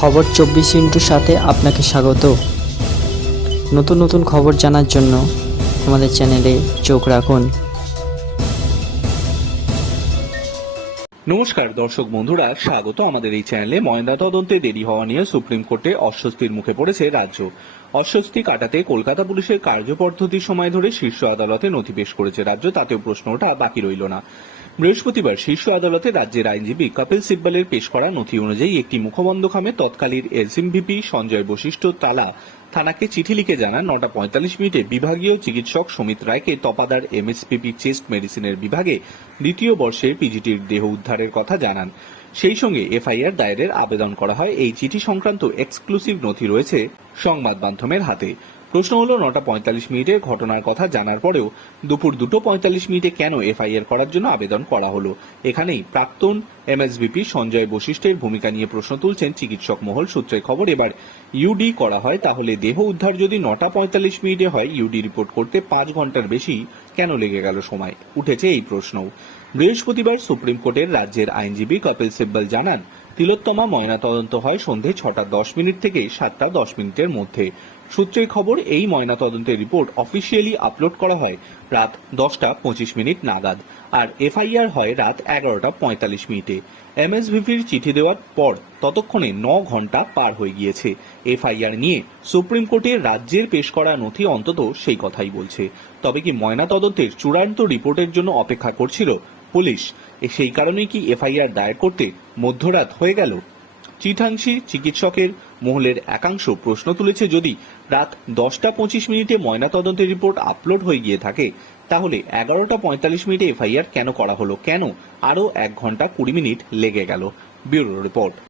খবর 24 ইন্টুর সাথে আপনাকে স্বাগত। নতুন নতুন খবর জানার জন্য আমাদের চ্যানেলে চোখ রাখুন। নমস্কার দর্শক বন্ধুরা, স্বাগত আমাদের এই চ্যানেলে। ময়নাতদন্তে দেরি হওয়া নিয়ে সুপ্রিম কোর্টে অস্বস্তির মুখে পড়েছে রাজ্য। অস্বস্তি কাটাতে কলকাতা পুলিশের কার্যপদ্ধতির সময় ধরে শীর্ষ আদালতে নথি পেশ করেছে রাজ্য, তাতেও প্রশ্নটা বাকি রইল না। বৃহস্পতিবার শীর্ষ আদালতে রাজ্যের আইনজীবী কপিল সিব্বলের পেশ করা নথি অনুযায়ী একটি মুখবন্ধখামে তৎকালীন এসএমভিপি সঞ্জয় বশিষ্ঠ তালা থানাকে চিঠি লিখে জানান 9:45 বিভাগীয় চিকিৎসক সমিত রায়কে তপাদার এমএসপিপি চেস্ট মেডিসিনের বিভাগে দ্বিতীয় বর্ষের পিজিটির দেহ উদ্ধারের কথা জানান। সেই সঙ্গে এফআইআর দায়েরের আবেদন করা হয়। এই চিঠি সংক্রান্ত এক্সক্লুসিভ নথি রয়েছে সংবাদ মাধ্যমের হাতে। প্রশ্ন হলো 9:45 ঘটনার কথা জানার পরেও দুপুর 2:45 কেন এফআইআর করার জন্য আবেদন করা হলো। এখানেই প্রাক্তন এমএসভিপি সঞ্জয় বশিষ্ঠের ভূমিকা নিয়ে প্রশ্ন তুলছেন চিকিৎসক মহল সূত্রে খবর। এবার ইউডি করা হয়, তাহলে দেহ উদ্ধার যদি 9:45 হয়, ইউডি রিপোর্ট করতে 5 ঘন্টার বেশি কেন লেগে গেল সময়, উঠেছে এই প্রশ্ন। বৃহস্পতিবার সুপ্রিম কোর্টের রাজ্যের আইনজীবী কপিল সিব্বল জানান, তিলোত্তমা ময়নাতদন্ত হয় সন্ধে 6:10 থেকে 7:10 মধ্যে। সূত্রের খবর, এই ময়নাতদন্তের রিপোর্ট অফিসিয়ালি আপলোড করা হয় রাত 10:25 নাগাদ, আর এফআইআর হয় রাত 11:45। এমএসভিপির চিঠি দেওয়ার পর ততক্ষণে 9 ঘন্টা পার হয়ে গিয়েছে। এফআইআর নিয়ে সুপ্রিম কোর্টে রাজ্যের পেশ করা নথি অন্তত সেই কথাই বলছে। তবে কি ময়নাতদন্তের চূড়ান্ত রিপোর্টের জন্য অপেক্ষা করছিল পুলিশ? সেই কারণেই কি এফআইআর দায়ের করতে মধ্যরাত হয়ে গেল? চিঠাংশী চিকিৎসকের মহলের একাংশ প্রশ্ন তুলেছে, যদি রাত 10:25 ময়নাতদন্তের রিপোর্ট আপলোড হয়ে গিয়ে থাকে, তাহলে 11:45 এফআইআর কেন করা হলো? কেন আরও 1 ঘন্টা 20 মিনিট লেগে গেল? Bureau report.